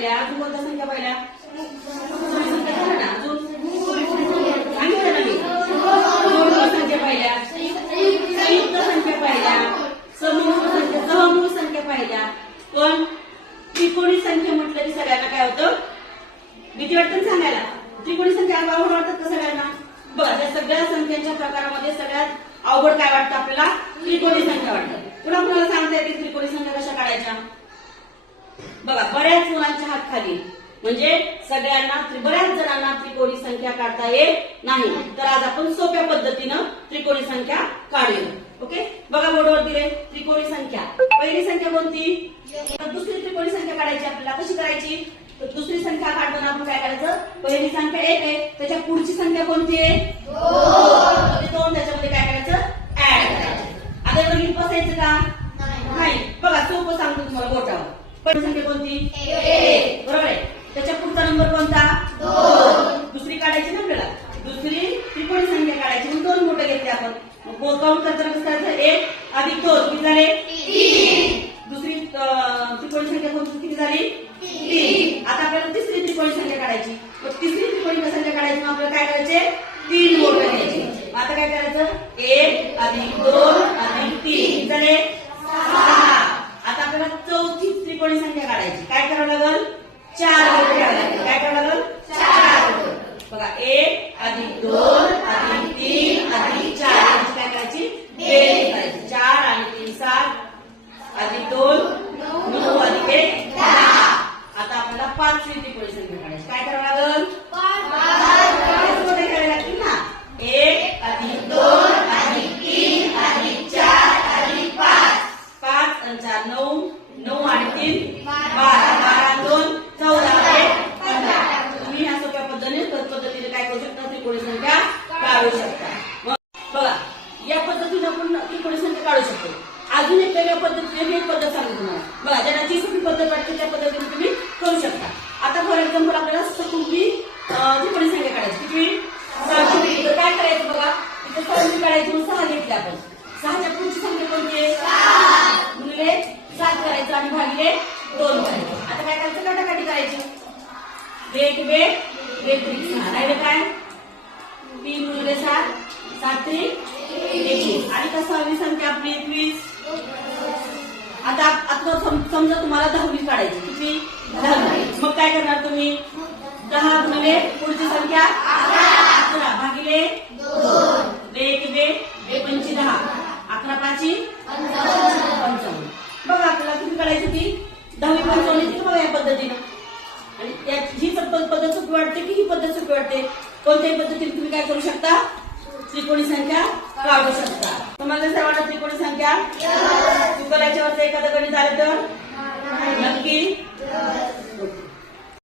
पाहिल्या, अजून कोणत्या संख्या पाहिल्या? संख्या झाल्या ना, अजून सांगितलं ना मी. जोडीदार संख्या पाहिल्या, संयुक्त संख्या पाहिल्या, सहमूळ संख्या पाहिल्या. पण त्रिकोणी संख्या म्हटलं की सगळ्यांना काय होतं? भीती वाटतं सांगायला. त्रिकोणी संख्या अवघड वाटतात का सगळ्यांना? बघा, त्या सगळ्या संख्यांच्या प्रकारामध्ये सगळ्यात अवघड काय वाटतं आपल्याला? त्रिकोणी संख्या वाटतं. पुन्हा कुणाला सांगता येते त्रिकोणी संख्या कशा काढायच्या? बघा, बऱ्याच मुलांच्या हात खाली, म्हणजे सगळ्यांना बऱ्याच जणांना त्रिकोणी संख्या काढता येत नाही. तर आज आपण सोप्या पद्धतीनं त्रिकोणी संख्या काढूया. ओके, बघा बोर्डवर दिले त्रिकोणी संख्या. पहिली संख्या कोणती? दुसरी त्रिकोणी संख्या काढायची आपल्याला. कशी करायची? तर दुसरी संख्या काढताना आपण काय करायचं? पहिली संख्या 1 आहे, त्याच्या पुढची संख्या कोणती आहे? 2. त्याच्यामध्ये काय करायचं? ऍड करायचं. आता एवढं लिहित बसायचं का? नाही. बघा, सोपं सांगतो तुम्हाला बोटावर. पहिली संख्या कोणती? 1. बरोबर आहे. त्याच्या पुढचा नंबर कोणता? 2. दुसरी काढायची ना आपल्याला. दुसरी त्रिकोणी संख्या काढायची म्हणून 2 मोठे घेतले आपण. मग काउंट करताना कसं करायचं? 1 अधिक 2 किती झाले? 3. दुसरी त्रिकोणी संख्या कोणती किती झाली? 3. आता आपल्याला तिसरी त्रिकोणी संख्या काढायची. मग तिसरी त्रिकोणी संख्या काढायची, मग आपल्याला काय करायचे? 3 मोठे घ्यायचे. आता काय करायचं? 1 अधिक 2 अधिक 3 झाले 6. आता आपल्याला चौथी त्रिकोणी संख्या काढायची. काय करावं लागल? 4 मोठे घ्यावं लागेल. काय करावं लागल? 4. बघा, 1 अधिक 2 अधिक 3 अधिक 4 यांची काय करायची? बेरीज करायची. 4 आणि 3 7 अधिक 2 9 अधिक 1 10. आता आपल्याला पाचवी त्रिकोणी संख्या काढायची. काय करावं लागल? 5 मोठे घ्यावे लागतील ना. 1 अधिक 2 अधिक 3 अधिक 4 अधिक 5. 5 आणि 4 9 9 आणि 3 12 12 2 14 1 15. तुम्ही ह्या सोप्या पद्धतीने काय करू शकता? त्रिकोणी संख्या काढू शकता. बघा, या पद्धतीने आपण त्रिकोणी संख्या काढू शकतो. अजून एक वेगळ्या पद्धतीने एक पद्धत सांगतो तुम्हाला. बघा, ज्यांना जी सोपी पद्धत वाटते त्या पद्धतीने तुम्ही करू शकता. आता फॉर एक्झाम्पल आपल्याला सकुंभी त्रिकोणी संख्या काढायची. किती? 6. तर काय करायचं? बघा, इथे 6 काढायची म्हणून 6 घेतले आपण. 6च्या पुढची संख्या कोणती आहे? 7 गुणिले 7 करायचं आणि भागिले 2 करायचं. आता काय करायचं? काटाकाटी करायची. 1 1 6 राहिले काय? 3 गुणिले 7 7 3 21. आणि का 6वी संख्या आपली 21. आता समजा तुम्हाला 10वी काढायची. किती? 10. मग काय करणार तुम्ही? 10 गुणिले पुढची संख्या 11 भागिले 2. 1 1 5 10 11 5 55. बघा, आपल्याला किती काढायची ती? 10वी 55. बघा या पद्धतीनं. आणि ही पद्धत सोपी वाटते की ही पद्धत सोपी वाटते? कोणत्याही पद्धतीने तुम्ही काय करू शकता? त्रिकोणी संख्या काढू शकता. तुम्हाला जर वाटत त्रिकोणी संख्या करायच्या वरचं एखादं गणित आलं तर नक्की